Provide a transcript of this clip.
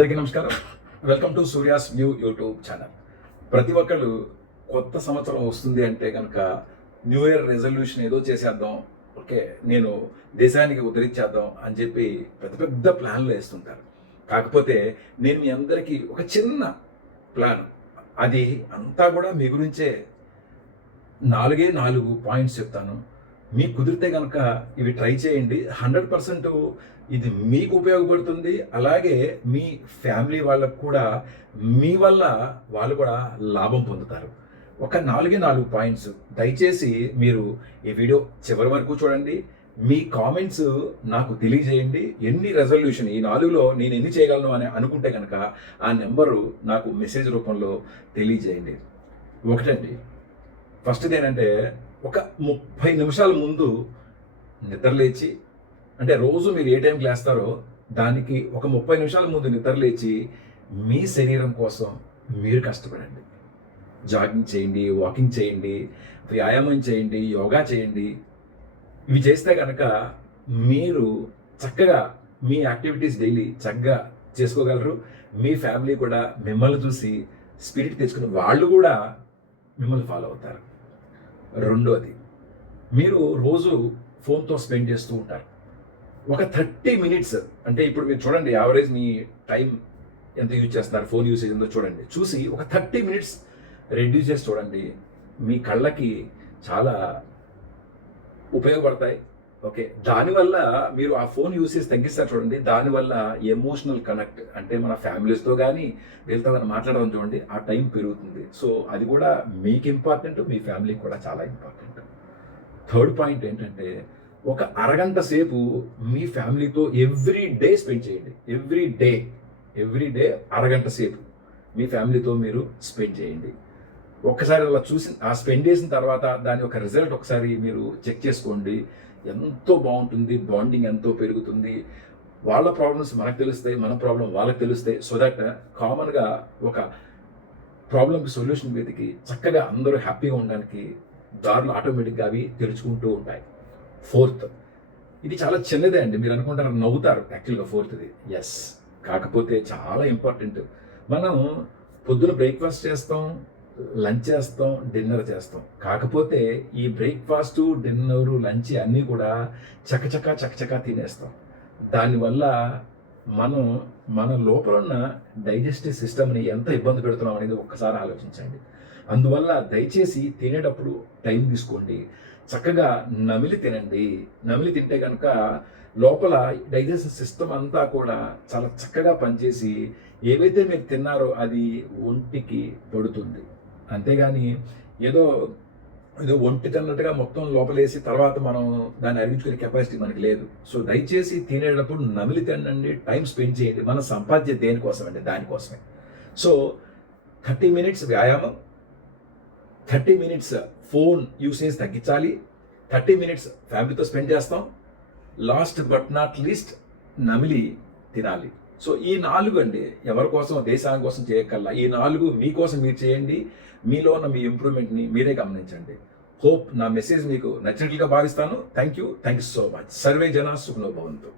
అందరికీ నమస్కారం. Welcome to Surya's new YouTube channel ప్రతి ఒక్కళ్ళు కొత్త సంవత్సరం వస్తుంది అంటే కనుక న్యూ ఇయర్ రెజల్యూషన్ ఏదో చేసేద్దాం. ఓకే నేను దేశానికి ఉద్ధరించేద్దాం అని చెప్పి పెద్ద పెద్ద ప్లాన్లు వేస్తుంటారు. కాకపోతే నేను మీ అందరికీ ఒక చిన్న ప్లాన్. అది అంతా కూడా మీ గురించే. నాలుగే నాలుగు పాయింట్స్ చెప్తాను. మీకు కుదిరితే కనుక ఇవి ట్రై చేయండి. హండ్రెడ్ పర్సెంట్ ఇది మీకు ఉపయోగపడుతుంది. అలాగే మీ ఫ్యామిలీ వాళ్ళకు కూడా మీ వల్ల వాళ్ళు కూడా లాభం పొందుతారు. ఒక నాలుగే నాలుగు పాయింట్స్. దయచేసి మీరు ఈ వీడియో చివరి వరకు చూడండి. మీ కామెంట్స్ నాకు తెలియజేయండి. ఎన్ని రెజల్యూషన్ ఈ నాలుగులో నేను ఎన్ని చేయగలను అని అనుకుంటే కనుక ఆ నెంబరు నాకు మెసేజ్ రూపంలో తెలియజేయండి. ఒకటండి ఫస్ట్ది ఏంటంటే ఒక ముప్పై నిమిషాల ముందు నిద్రలేచి అంటే రోజు మీరు ఏ టైంకి లేస్తారో దానికి ఒక ముప్పై నిమిషాల ముందు నిద్రలేచి మీ శరీరం కోసం మీరు కష్టపడండి. జాగింగ్ చేయండి వాకింగ్ చేయండి వ్యాయామం చేయండి యోగా చేయండి. ఇవి చేస్తే కనుక మీరు చక్కగా మీ యాక్టివిటీస్ డైలీ చక్కగా చేసుకోగలరు. మీ ఫ్యామిలీ కూడా మిమ్మల్ని చూసి స్పిరిట్ తెచ్చుకుని వాళ్ళు కూడా మిమ్మల్ని ఫాలో అవుతారు. రెండోది. మీరు రోజు ఫోన్తో స్పెండ్ చేస్తూ ఉంటారు. ఒక థర్టీ మినిట్స్ అంటే ఇప్పుడు మీరు చూడండి యావరేజ్ మీ టైం ఎంత యూజ్ చేస్తున్నారు ఫోన్ యూసేజ్ ఎంతో చూడండి. చూసి ఒక థర్టీ మినిట్స్ రెడ్యూస్ చేసి చూడండి మీ కళ్ళకి చాలా ఉపయోగపడతాయి. ఓకే. దానివల్ల మీరు ఆ ఫోన్ యూసేజ్ తగ్గిస్తారు చూడండి. దానివల్ల ఎమోషనల్ కనెక్ట్ అంటే మన ఫ్యామిలీస్తో కానీ వీళ్ళతో కానీ మాట్లాడడం చూడండి ఆ టైం పెరుగుతుంది. సో అది కూడా మీకు ఇంపార్టెంట్ మీ ఫ్యామిలీకి కూడా చాలా ఇంపార్టెంట్. థర్డ్ పాయింట్ ఏంటంటే ఒక అరగంట సేపు మీ ఫ్యామిలీతో ఎవ్రీ డే స్పెండ్ చేయండి. ఎవ్రీ డే ఎవ్రీ డే అరగంట సేపు మీ ఫ్యామిలీతో మీరు స్పెండ్ చేయండి. ఒక్కసారి అలా చూసి ఆ స్పెండ్ చేసిన తర్వాత దాని యొక్క రిజల్ట్ ఒకసారి మీరు చెక్ చేసుకోండి. ఎంతో బాగుంటుంది బాండింగ్ ఎంతో పెరుగుతుంది. వాళ్ళ ప్రాబ్లమ్స్ మనకు తెలుస్తాయి మన ప్రాబ్లం వాళ్ళకి తెలుస్తాయి. సో దట్ కామన్గా ఒక ప్రాబ్లంకి సొల్యూషన్ వెతికి చక్కగా అందరూ హ్యాపీగా ఉండడానికి దారులు ఆటోమేటిక్గా అవి తెరుచుకుంటూ ఉంటాయి. ఫోర్త్ ఇది చాలా చిన్నదే అండి. మీరు అనుకుంటారు నవ్వుతారు యాక్చువల్గా ఫోర్త్ది. ఎస్ కాకపోతే చాలా ఇంపార్టెంట్. మనం పొద్దున బ్రేక్ఫాస్ట్ చేస్తాం లంచ్ చేస్తాం డిన్నర్ చేస్తాం. కాకపోతే ఈ బ్రేక్ఫాస్ట్ డిన్నరు లంచ్ అన్నీ కూడా చకచక చకచక తినేస్తాం. దానివల్ల మనం మన లోపల ఉన్న డైజెస్టివ్ సిస్టమ్ని ఎంత ఇబ్బంది పెడుతున్నాం అనేది ఒక్కసారి ఆలోచించండి. అందువల్ల దయచేసి తినేటప్పుడు టైం తీసుకోండి. చక్కగా నమిలి తినండి. నమిలి తింటే కనుక లోపల డైజెషన్ సిస్టమ్ అంతా కూడా చాలా చక్కగా పనిచేసి ఏవైతే మీరు తిన్నారో అది ఒంటికి పడుతుంది అంతేగాని ఏదో ఏదో ఒంటి తిన్నట్టుగా మొత్తం లోపలేసి తర్వాత మనం దాన్ని అరిగించుకునే కెపాసిటీ మనకి లేదు. సో దయచేసి తినేటప్పుడు నమిలి తినండి టైం స్పెండ్ చేయండి. మన సంపాద్య దేనికోసం అండి దానికోసమే. సో థర్టీ మినిట్స్ వ్యాయామం థర్టీ మినిట్స్ ఫోన్ యూసేజ్ తగ్గించాలి థర్టీ మినిట్స్ ఫ్యామిలీతో స్పెండ్ చేస్తాం లాస్ట్ బట్ నాట్ లీస్ట్ నమిలి తినాలి. సో ఈ నాలుగు అండి ఎవరి కోసం దేశాని కోసం చేయక్కల్లా ఈ నాలుగు మీకోసం మీరు చేయండి మీలో ఉన్న మీ ఇంప్రూవ్మెంట్ని మీరే గమనించండి. హోప్ నా మెసేజ్ మీకు నచ్చినట్లుగా భావిస్తాను. Thank you. Thank you so much. Survey జనా సుఖనో భవంతు.